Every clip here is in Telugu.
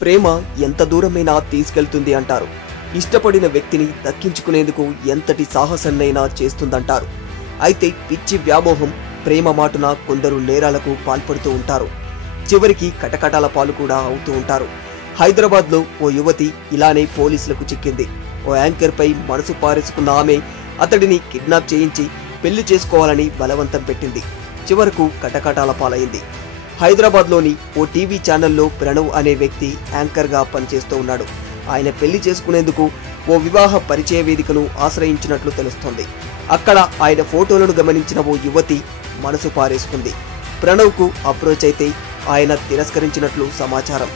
ప్రేమ ఎంత దూరమైనా తీసుకెళ్తుంది అంటారు. ఇష్టపడిన వ్యక్తిని దక్కించుకునేందుకు ఎంతటి సాహసన్నైనా చేస్తుందంటారు. అయితే పిచ్చి వ్యామోహం ప్రేమ మాటున కొందరు నేరాలకు పాల్పడుతూ ఉంటారు. చివరికి కటకటాల పాలు కూడా అవుతూ ఉంటారు. హైదరాబాద్లో ఓ యువతి ఇలానే పోలీసులకు చిక్కింది. ఓ యాంకర్ పై మనసు పారేసుకున్న ఆమె అతడిని కిడ్నాప్ చేయించి పెళ్ళి చేసుకోవాలని బలవంతం పెట్టింది. చివరకు కటకటాల పాలైంది. హైదరాబాద్లోని ఓ టీవీ ఛానల్లో ప్రణవ్ అనే వ్యక్తి యాంకర్గా పనిచేస్తూ ఉన్నాడు. ఆయన పెళ్ళి చేసుకునేందుకు ఓ వివాహ పరిచయ వేదికను ఆశ్రయించినట్లు తెలుస్తోంది. అక్కడ ఆయన ఫోటోలను గమనించిన ఓ యువతి మనసు పారేసుకుంది. ప్రణవ్కు అప్రోచ్ అయితే ఆయన తిరస్కరించినట్లు సమాచారం.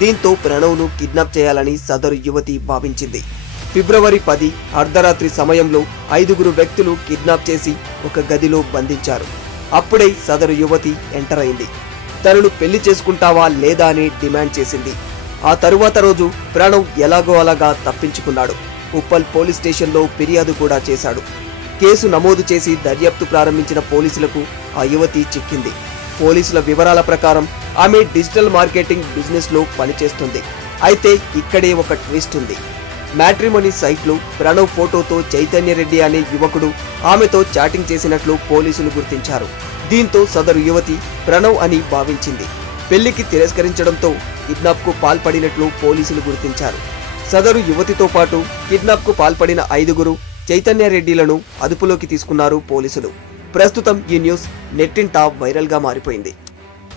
దీంతో ప్రణవ్ను కిడ్నాప్ చేయాలని సదరు యువతి భావించింది. ఫిబ్రవరి పది అర్ధరాత్రి సమయంలో ఐదుగురు వ్యక్తులు కిడ్నాప్ చేసి ఒక గదిలో బంధించారు. అప్పుడే సదరు యువతి ఎంటర్ అయింది. తనను పెళ్ళి చేసుకుంటావా లేదా అని డిమాండ్ చేసింది. ఆ తరువాత రోజు ప్రణవ్ ఎలాగో అలాగా తప్పించుకున్నాడు. ఉప్పల్ పోలీస్ స్టేషన్లో ఫిర్యాదు కూడా చేశాడు. కేసు నమోదు చేసి దర్యాప్తు ప్రారంభించిన పోలీసులకు ఆ యువతి చిక్కింది. పోలీసుల వివరాల ప్రకారం ఆమె డిజిటల్ మార్కెటింగ్ బిజినెస్లో పనిచేస్తుంది. అయితే ఇక్కడే ఒక ట్విస్ట్ ఉంది. మ్యాట్రిమోనీ సైట్లో ప్రణవ్ ఫోటోతో చైతన్య రెడ్డి అనే యువకుడు ఆమెతో చాటింగ్ చేసినట్లు పోలీసులు గుర్తించారు. దీంతో సదరు యువతి ప్రణవ్ అని భావించింది. పెళ్ళికి తిరస్కరించడంతో కిడ్నాప్కు పాల్పడినట్లు పోలీసులు గుర్తించారు. సదరు యువతితో పాటు కిడ్నాప్కు పాల్పడిన ఐదుగురు చైతన్య రెడ్డిలను అదుపులోకి తీసుకున్నారు పోలీసులు. ప్రస్తుతం ఈ న్యూస్ నెట్టింటా వైరల్గా మారిపోయింది.